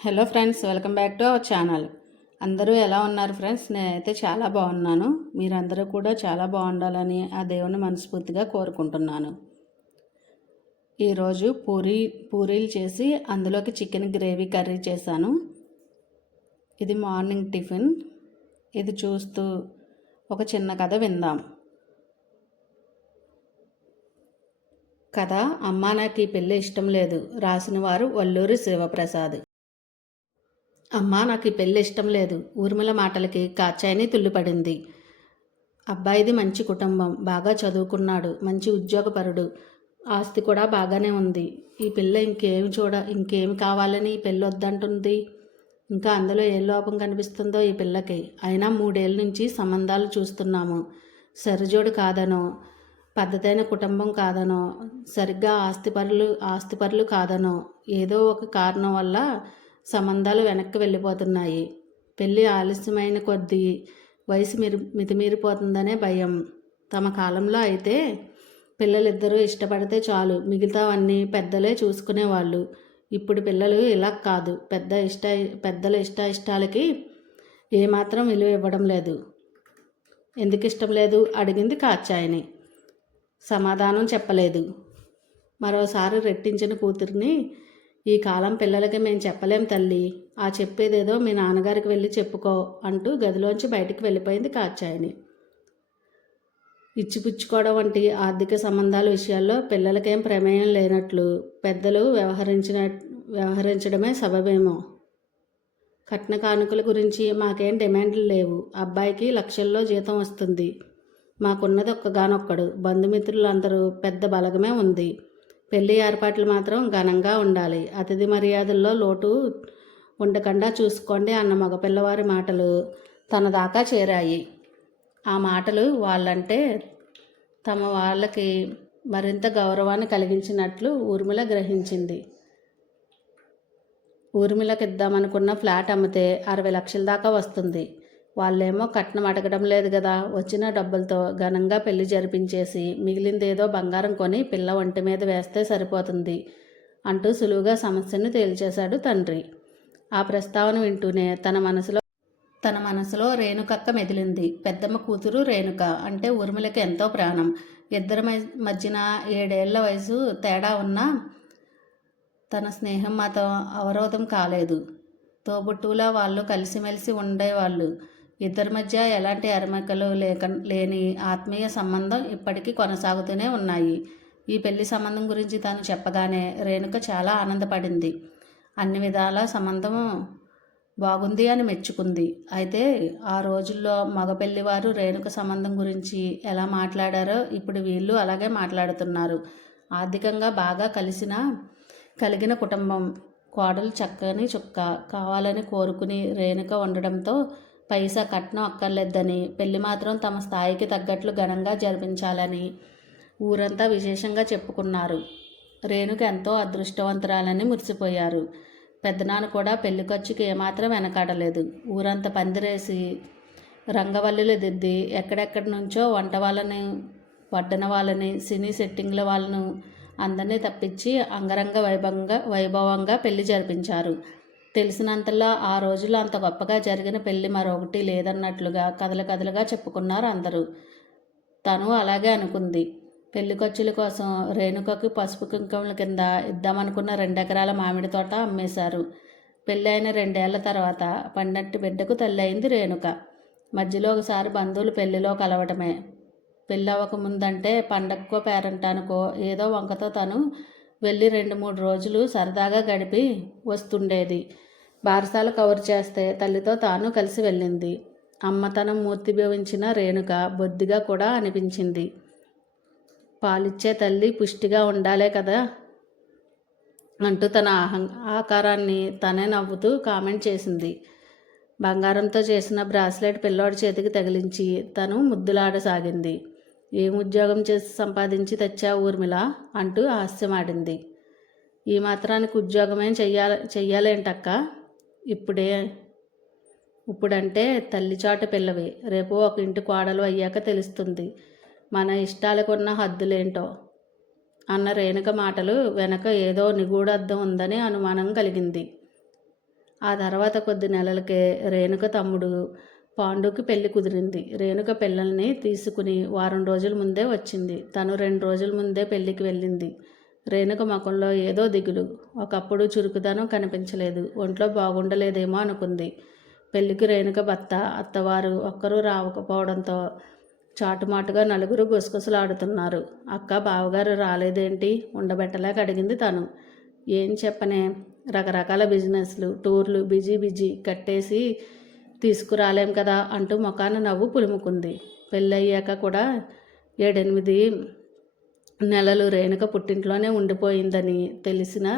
Hello friends, welcome back to our channel. అందరూ ఎలా ఉన్నారు ఫ్రెండ్స్? నేనైతే చాలా బాగున్నాను. మీరందరూ కూడా చాలా బాగుండాలని ఆ దేవుని మనస్ఫూర్తిగా కోరుకుంటున్నాను. ఈరోజు పూరీలు చేసి అందులోకి చికెన్ గ్రేవీ కర్రీ చేశాను. ఇది మార్నింగ్ టిఫిన్. ఇది చూస్తూ ఒక చిన్న కథ విందాం. కథ అమ్మా నాకు ఈ పెళ్ళి ఇష్టం లేదు. రాసిన వారు వల్లూరి శివప్రసాద్. అమ్మా నాకు ఈ పెళ్ళి ఇష్టం లేదు. ఊర్మిళ మాటలకి కాచాయిని తుల్లిపడింది. అబ్బాయిది మంచి కుటుంబం, బాగా చదువుకున్నాడు, మంచి ఉద్యోగపరుడు, ఆస్తి కూడా బాగానే ఉంది. ఈ పిల్ల ఇంకేమి కావాలని ఈ పెళ్ళి వద్దంటుంది? ఇంకా అందులో ఏ లోపం కనిపిస్తుందో ఈ పిల్లకి? అయినా 3 ఏళ్ళ నుంచి సంబంధాలు చూస్తున్నాము. సరిజోడు కాదనో, పద్ధతైన కుటుంబం కాదనో, సరిగ్గా ఆస్తిపరులు కాదనో, ఏదో ఒక కారణం వల్ల సంబంధాలు వెనక్కి వెళ్ళిపోతున్నాయి. పెళ్ళి ఆలస్యమైన కొద్దీ వయసు మితిమీరిపోతుందనే భయం. తమ కాలంలో అయితే పిల్లలిద్దరూ ఇష్టపడితే చాలు, మిగతావన్నీ పెద్దలే చూసుకునేవాళ్ళు. ఇప్పుడు పిల్లలు ఇలా కాదు. పెద్దల ఇష్టాలకి ఏమాత్రం విలువ ఇవ్వడం లేదు. ఎందుకు ఇష్టం లేదు అడిగింది కాచాయిని. సమాధానం చెప్పలేదు. మరోసారి రెట్టించిన కూతురిని, ఈ కాలం పిల్లలకి మేము చెప్పలేం తల్లి, ఆ చెప్పేదేదో మీ నాన్నగారికి వెళ్ళి చెప్పుకో అంటూ గదిలోంచి బయటికి వెళ్ళిపోయింది కాచాయిని. ఇచ్చిపుచ్చుకోవడం వంటి ఆర్థిక సంబంధాల విషయాల్లో పిల్లలకేం ప్రమేయం లేనట్లు పెద్దలు వ్యవహరించడమే సబబేమో. కట్న కానుకల గురించి మాకేం డిమాండ్లు లేవు. అబ్బాయికి లక్షల్లో జీతం వస్తుంది. మాకున్నది ఒక్కగానొక్కడు. బంధుమిత్రులందరూ పెద్ద బలగమే ఉంది. పెళ్లి ఏర్పాట్లు మాత్రం ఘనంగా ఉండాలి. అతిథి మర్యాదల్లో లోటు ఉండకుండా చూసుకోండి అన్న మగపిల్లవారి మాటలు తన దాకా చేరాయి. ఆ మాటలు వాళ్ళంటే తమ వాళ్ళకి మరింత గౌరవాన్ని కలిగించినట్లు ఊర్మిళ గ్రహించింది. ఊర్మిళకి ఇద్దామనుకున్న ఫ్లాట్ అమ్మితే 60 లక్షల దాకా వస్తుంది. వాళ్ళేమో కట్నం అడగడం లేదు కదా, వచ్చిన డబ్బులతో ఘనంగా పెళ్లి జరిపించేసి మిగిలిందేదో బంగారం కొని పిల్ల ఒంటి మీద వేస్తే సరిపోతుంది అంటూ సులువుగా సమస్యను తేల్చేశాడు తండ్రి. ఆ ప్రస్తావన వింటూనే తన మనసులో రేణుకక్క మెదిలింది. పెద్దమ్మ కూతురు రేణుక అంటే ఊర్మిళకి ఎంతో ప్రాణం. ఇద్దరి మధ్యన 7 ఏళ్ల వయసు తేడా ఉన్నా తన స్నేహం మాత్రం అవరోధం కాలేదు. తోబుట్టువులా వాళ్ళు కలిసిమెలిసి ఉండేవాళ్ళు. ఇద్దరి మధ్య ఎలాంటి అరమకలు లేని ఆత్మీయ సంబంధం ఇప్పటికీ కొనసాగుతూనే ఉన్నాయి. ఈ పెళ్లి సంబంధం గురించి తాను చెప్పగానే రేణుక చాలా ఆనందపడింది. అన్ని విధాల సంబంధం బాగుంది అని మెచ్చుకుంది. అయితే ఆ రోజుల్లో మగ పెళ్లివారు రేణుక సంబంధం గురించి ఎలా మాట్లాడారో ఇప్పుడు వీళ్ళు అలాగే మాట్లాడుతున్నారు. ఆర్థికంగా బాగా కలిగిన కుటుంబం. కోడలు చక్కని చుక్క కావాలని కోరుకుని రేణుక ఉండడంతో పైసా కట్నం అక్కర్లేదని, పెళ్లి మాత్రం తమ స్థాయికి తగ్గట్లు ఘనంగా జరిపించాలని ఊరంతా విశేషంగా చెప్పుకున్నారు. రేణుక ఎంతో అదృష్టవంతురాలని మురిసిపోయారు. పెద్దనాన్న కూడా పెళ్లి ఖర్చుకి ఏమాత్రం వెనకాడలేదు. ఊరంతా పందిరేసి రంగవల్లులు దిద్ది ఎక్కడెక్కడి నుంచో వంట వాళ్ళని, వడ్డన వాళ్ళని, సినీ సెట్టింగ్ల వాళ్ళను అందరినీ తప్పించి అంగరంగ వైభవంగా పెళ్లి జరిపించారు. తెలిసినంతలా ఆ రోజుల్లో అంత గొప్పగా జరిగిన పెళ్లి మరొకటి లేదన్నట్లుగా కథలుగా చెప్పుకున్నారు అందరూ. తను అలాగే అనుకుంది. పెళ్లి ఖర్చుల కోసం రేణుకకి పసుపు కుంకుమల కింద ఇద్దామనుకున్న 2 ఎకరాల మామిడి తోట అమ్మేశారు. పెళ్ళి అయిన 2 ఏళ్ల తర్వాత పండంటి బిడ్డకు తల్లి అయింది రేణుక. మధ్యలో ఒకసారి బంధువులు పెళ్లిలో కలవటమే. పెళ్ళి అవ్వక ముందంటే పండక్కో పేరంటానికో ఏదో వంకతో తను వెళ్ళి 2-3 రోజులు సరదాగా గడిపి వస్తుండేది. బారసాల కవర్ చేస్తే తల్లితో తాను కలిసి వెళ్ళింది. అమ్మతనం మూర్తిభవించిన రేణుక బొద్దిగా కూడా అనిపించింది. పాలిచ్చే తల్లి పుష్టిగా ఉండాలే కదా అంటూ తన ఆకారాన్ని తనే నవ్వుతూ కామెంట్ చేసింది. బంగారంతో చేసిన బ్రాస్లెట్ పిల్లోడి చేతికి తగిలించి తను ముద్దులాడసాగింది. ఏం ఉద్యోగం చేసి సంపాదించి తెచ్చా ఊర్మిళ అంటూ హాస్యమాడింది. ఈ మాత్రానికి ఉద్యోగమేం చెయ్యాలేంటక్క? ఇప్పుడంటే తల్లిచాటు పిల్లవి, రేపు ఒక ఇంటి కోడలు అయ్యాక తెలుస్తుంది మన ఇష్టాలకున్న హద్దులేంటో అన్న రేణుక మాటలు వెనక ఏదో నిగూఢ అర్థం ఉందని అనుమానం కలిగింది. ఆ తర్వాత కొద్ది నెలలకే రేణుక తమ్ముడు పాండుకి పెళ్లి కుదిరింది. రేణుక పిల్లల్ని తీసుకుని వారం రోజుల ముందే వచ్చింది. తను 2 రోజుల ముందే పెళ్లికి వెళ్ళింది. రేణుక ముఖంలో ఏదో దిగులు. ఒకప్పుడు చురుకుదనం కనిపించలేదు. ఒంట్లో బాగుండలేదేమో అనుకుంది. పెళ్లికి రేణుక భర్త, అత్తవారు ఒక్కరూ రాకపోవడంతో చాటుమాటుగా నలుగురు గుసగుసలాడుతున్నారు. అక్క, బావగారు రాలేదేంటి? ఉండబెట్టలేక అడిగింది తను. ఏం చెప్పనే, రకరకాల బిజినెస్లు, టూర్లు, బిజీ కట్టేసి తీసుకురాలేం కదా అంటూ ముఖాన నవ్వు పులుముకుంది. పెళ్ళయ్యాక కూడా 7-8 నెలలు రేణుక పుట్టింట్లోనే ఉండిపోయిందని తెలిసిన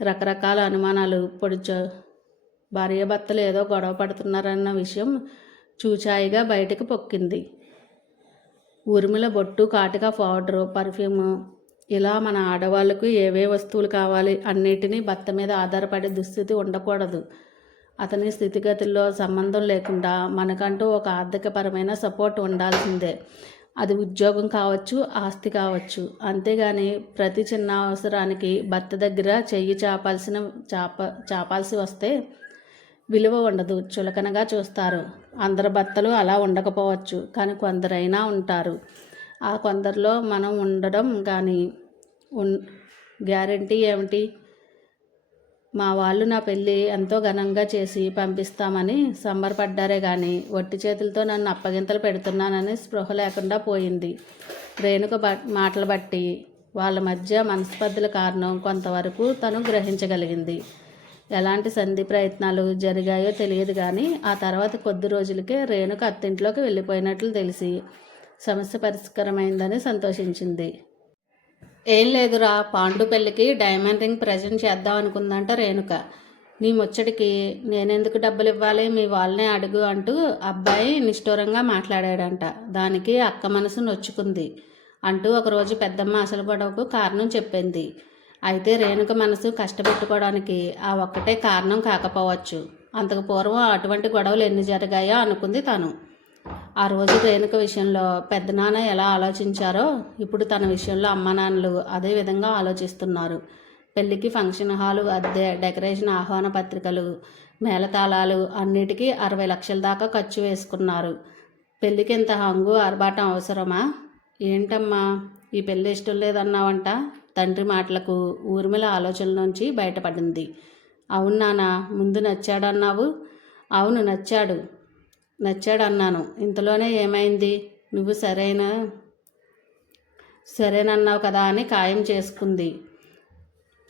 రకరకాల అనుమానాలు భార్యాభర్తలు ఏదో గొడవ పడుతున్నారన్న విషయం చూచాయిగా బయటకు పొక్కింది. ఊర్మిళ బొట్టు, కాటిక, పౌడరు, పర్ఫ్యూము, ఇలా మన ఆడవాళ్ళకు ఏవే వస్తువులు కావాలి అన్నిటినీ భర్త మీద ఆధారపడే దుస్థితి ఉండకూడదు. అతని స్థితిగతుల్లో సంబంధం లేకుండా మనకంటూ ఒక ఆర్థికపరమైన సపోర్ట్ ఉండాల్సిందే. అది ఉద్యోగం కావచ్చు, ఆస్తి కావచ్చు. అంతేగాని ప్రతి చిన్న అవసరానికి భర్త దగ్గర చెయ్యి చాపాల్సి వస్తే విలువ ఉండదు, చులకనగా చూస్తారు. అందరు భర్తలు అలా ఉండకపోవచ్చు, కానీ కొందరైనా ఉంటారు. ఆ కొందరిలో మనం ఉండడం కానీ గ్యారెంటీ ఏమిటి? మా వాళ్ళు నా పెళ్ళి ఎంతో ఘనంగా చేసి పంపిస్తామని సంబరపడ్డారే కానీ వట్టి చేతులతో నన్ను అప్పగింతలు పెడుతున్నానని స్పృహ లేకుండా పోయింది. రేణుక మాటలు బట్టి వాళ్ళ మధ్య మనస్పర్ధల కారణం కొంతవరకు తను గ్రహించగలిగింది. ఎలాంటి సంధి ప్రయత్నాలు జరిగాయో తెలియదు కానీ ఆ తర్వాత కొద్ది రోజులకే రేణుక అత్తింట్లోకి వెళ్ళిపోయినట్లు తెలిసి సమస్య పరిష్కారమైందని సంతోషించింది. ఏం లేదురా, పాండు పెళ్ళికి డైమండ్ రింగ్ ప్రజెంట్ చేద్దాం అనుకుందంట రేణుక. నీ ముచ్చటికి నేనెందుకు డబ్బులు ఇవ్వాలి, మీ వాళ్ళనే అడుగు అంటూ అబ్బాయి నిష్ఠూరంగా మాట్లాడాడంట. దానికి అక్క మనసు నొచ్చుకుంది అంటూ ఒకరోజు పెద్దమ్మ అసలు గొడవకు కారణం చెప్పింది. అయితే రేణుక మనసు కష్టపెట్టుకోవడానికి ఆ ఒక్కటే కారణం కాకపోవచ్చు. అంతకు పూర్వం అటువంటి గొడవలు ఎన్ని జరిగాయో అనుకుంది తను. ఆ రోజు రేణుక విషయంలో పెద్దనాన్న ఎలా ఆలోచించారో ఇప్పుడు తన విషయంలో అమ్మానాన్నలు అదే విధంగా ఆలోచిస్తున్నారు. పెళ్ళికి ఫంక్షన్ హాలు అద్దె, డెకరేషన్, ఆహ్వాన పత్రికలు, మేళతాళాలు అన్నిటికీ 60 లక్షల దాకా ఖర్చు వేసుకున్నారు. పెళ్ళికి ఇంత హంగు ఆర్భాటం అవసరమా? ఏంటమ్మా, ఈ పెళ్ళి ఇష్టం లేదన్నావంట? తండ్రి మాటలకు ఊర్మిళ ఆలోచనల నుంచి బయటపడింది. అవును నాన్న, ముందు నచ్చాడన్నావు. అవును, నచ్చాడన్నాను. ఇంతలోనే ఏమైంది? నువ్వు సరేనన్నావు కదా అని ఖాయం చేసుకుంది.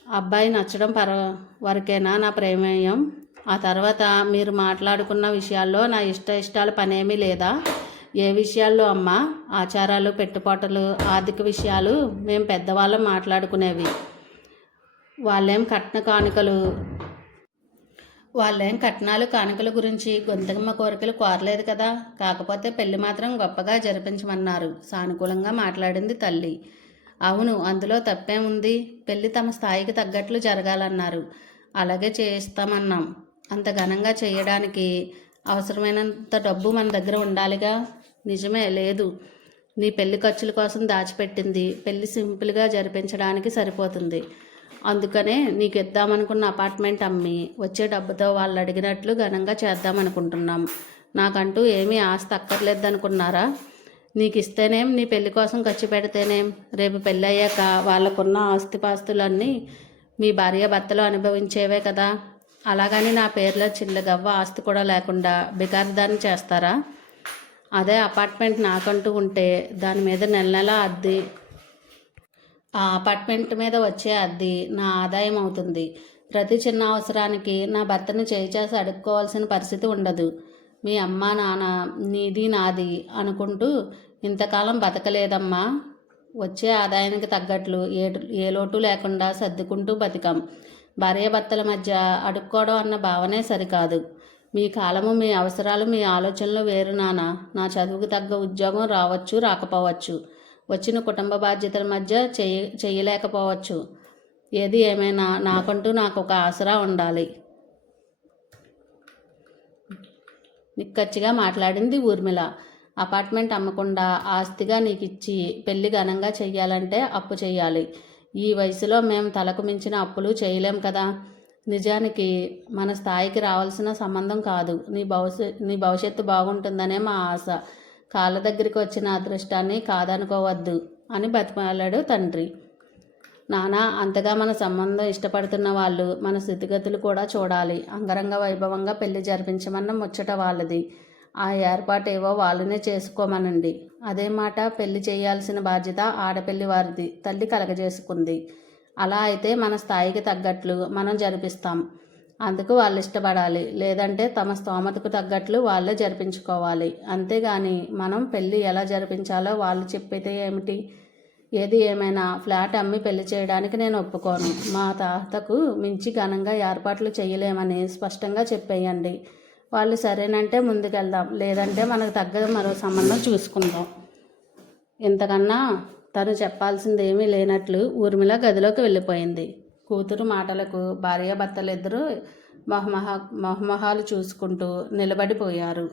అబ్బాయి నచ్చడం వరకేనా నా ప్రమేయం? ఆ తర్వాత మీరు మాట్లాడుకున్న విషయాల్లో నా ఇష్టాల పనేమీ లేదా? ఏ విషయాల్లో అమ్మా? ఆచారాలు, పెట్టుబాటులు, ఆర్థిక విషయాలు మేము పెద్దవాళ్ళం మాట్లాడుకునేవి. వాళ్ళేం కట్నాలు కానుకల గురించి గొంతమ్మ కోరికలు కోరలేదు కదా. కాకపోతే పెళ్లి మాత్రం గొప్పగా జరిపించమన్నారు. సానుకూలంగా మాట్లాడింది తల్లి. అవును, అందులో తప్పేముంది? పెళ్లి తమ స్థాయికి తగ్గట్లు జరగాలన్నారు. అలాగే చేస్తామన్నాం. అంత ఘనంగా చేయడానికి అవసరమైనంత డబ్బు మన దగ్గర ఉండాలిగా. నిజమే, లేదు. నీ పెళ్లి ఖర్చుల కోసం దాచిపెట్టింది పెళ్లి సింపుల్గా జరిపించడానికి సరిపోతుంది. అందుకనే నీకు ఇద్దామనుకున్న అపార్ట్మెంట్ అమ్మి వచ్చే డబ్బుతో వాళ్ళు అడిగినట్లు ఘనంగా చేద్దామనుకుంటున్నాం. నాకంటూ ఏమీ ఆస్తి అక్కర్లేదనుకున్నారా? నీకు ఇస్తేనేం, నీ పెళ్లి కోసం ఖర్చు పెడితేనేం? రేపు పెళ్ళి అయ్యాక వాళ్ళకున్న ఆస్తిపాస్తులన్నీ మీ భార్యాభర్తలు అనుభవించేవే కదా. అలాగని నా పేర్లో చిల్లగవ్వ ఆస్తి కూడా లేకుండా బికార్దాన్ని చేస్తారా? అదే అపార్ట్మెంట్ నాకంటూ ఉంటే దాని మీద నెల అద్దె, ఆ అపార్ట్మెంట్ మీద వచ్చే అద్దె నా ఆదాయం అవుతుంది. ప్రతి చిన్న అవసరానికి నా భర్తను చేసి అడుక్కోవాల్సిన పరిస్థితి ఉండదు. మీ అమ్మ నాన్న నీది నాది అనుకుంటూ ఇంతకాలం బతకలేదమ్మా. వచ్చే ఆదాయానికి తగ్గట్లు ఏ లోటు లేకుండా సర్దుకుంటూ బతికాం. భార్యాభర్తల మధ్య అడుక్కోవడం అన్న భావనే సరికాదు. మీ కాలము, మీ అవసరాలు, మీ ఆలోచనలు వేరు నాన్న. నా చదువుకు తగ్గ ఉద్యోగం రావచ్చు, రాకపోవచ్చు. వచ్చిన కుటుంబ బాధ్యతల మధ్య చేయలేకపోవచ్చు. ఏది ఏమైనా నాకు ఒక ఆసరా ఉండాలి. నిక్కచ్చిగా మాట్లాడింది ఊర్మిళ. అపార్ట్మెంట్ అమ్మకుండా ఆస్తిగా నీకు ఇచ్చి పెళ్లి ఘనంగా చెయ్యాలంటే అప్పు చెయ్యాలి. ఈ వయసులో మేము తలకు మించిన అప్పులు చేయలేం కదా. నిజానికి మన స్థాయికి రావాల్సిన సంబంధం కాదు. నీ భవిష్యత్తు బాగుంటుందనే మా ఆశ. కాళ్ళ దగ్గరికి వచ్చిన అదృష్టాన్ని కాదనుకోవద్దు అని బతిమాలాడు తండ్రి. నానా, అంతగా మన సంబంధం ఇష్టపడుతున్న వాళ్ళు మన స్థితిగతులు కూడా చూడాలి. అంగరంగ వైభవంగా పెళ్లి జరిపించమన్న ముచ్చట వాళ్ళది. ఆ ఏర్పాటేవో వాళ్ళనే చేసుకోమనండి. అదే మాట, పెళ్లి చేయాల్సిన బాధ్యత ఆడపిల్లి వారిది. తల్లి కలగజేసుకుంది. అలా అయితే మన స్థాయికి తగ్గట్లు మనం జరిపిస్తాం. అందుకు వాళ్ళు ఇష్టపడాలి. లేదంటే తమ స్తోమతకు తగ్గట్లు వాళ్ళే జరిపించుకోవాలి. అంతేగాని మనం పెళ్ళి ఎలా జరిపించాలో వాళ్ళు చెప్పితే ఏమిటి? ఏది ఏమైనా ఫ్లాట్ అమ్మి పెళ్లి చేయడానికి నేను ఒప్పుకోను. మా తాతకు మించి ఘనంగా ఏర్పాట్లు చేయలేమని స్పష్టంగా చెప్పేయండి. వాళ్ళు సరేనంటే ముందుకెళ్దాం, లేదంటే మనకు తగ్గ మరో సంబంధం చూసుకుందాం. ఇంతకన్నా తను చెప్పాల్సింది ఏమీ లేనట్లు ఊర్మిళ గదిలోకి వెళ్ళిపోయింది. కూతురు మాటలకు భార్యాభర్తలిద్దరూ మొహమొహాలు చూసుకుంటూ నిలబడిపోయారు.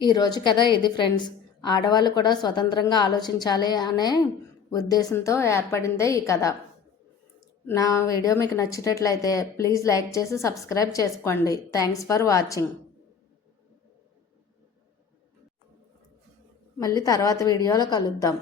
ఈరోజు కథ ఇది ఫ్రెండ్స్. ఆడవాళ్ళు కూడా స్వతంత్రంగా ఆలోచించాలి అనే ఉద్దేశంతో ఏర్పడిందే ఈ కథ. నా వీడియో మీకు నచ్చినట్లయితే ప్లీజ్ లైక్ చేసి సబ్స్క్రైబ్ చేసుకోండి. Thanks for watching. మళ్ళీ తర్వాత వీడియోలో కలుద్దాం.